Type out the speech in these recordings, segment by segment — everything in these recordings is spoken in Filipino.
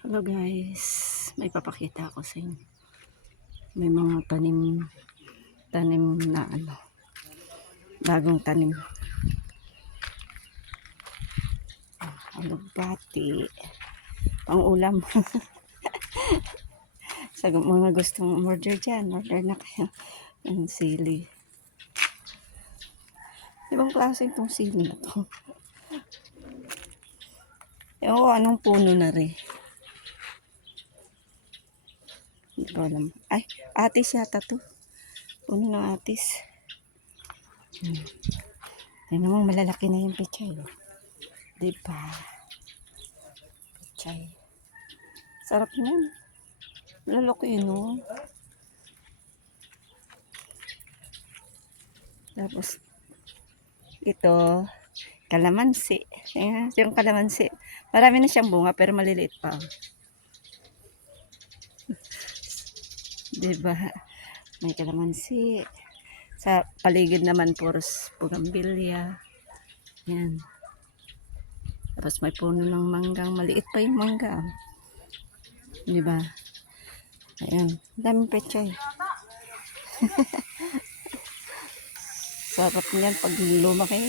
Hello guys, may papakita ako sa inyo. May mga tanim na bagong tanim. Alugbati, pang ulam. Sa mga gustong order dyan, order na kayo. Ang sili. Ibang klase itong sili na to. Ewan ko anong puno na rin. Hindi ko alam. Ay, atis yata to. Puno ng atis. Ay naman, malalaki na yung pechay. Diba? Pechay. Sarap yan. Lalaki yun, no? Tapos, ito, kalamansi. Ayan, yung kalamansi. Marami na siyang bunga, pero maliliit pa. Diba? May kalamansi. Sa paligid naman, puros bugambilya. Yan. Tapos may puno ng manggang. Maliit pa yung mangga. Diba? Ayan. Daming pechay. Sarap niyan pag lumaki.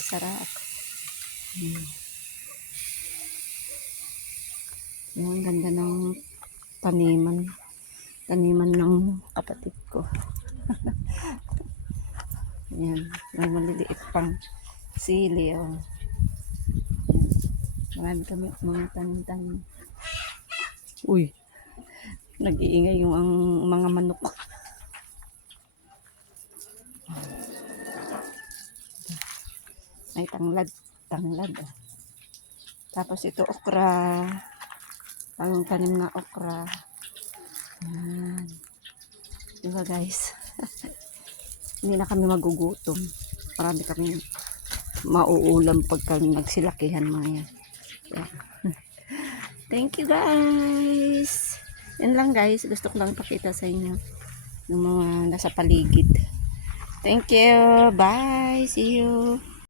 Sarap. Ang ganda ng taniman. Taniman ng kapatid ko. Ayan. May maliliit pang sili. Oh. Marami kami mga tanim-tanim. Uy. Nag-iingay yung ang mga manok. Ay, tanglad. Tanglad. Oh. Tapos ito, okra. Ang tanim na okra. Ayan. Diba guys? Hindi na kami magugutom. Marami kami mauulam pagka nagsilakihan mga yan. Yeah. Thank you guys. Yan lang guys. Gusto ko lang pakita sa inyo yung mga nasa paligid. Thank you. Bye. See you.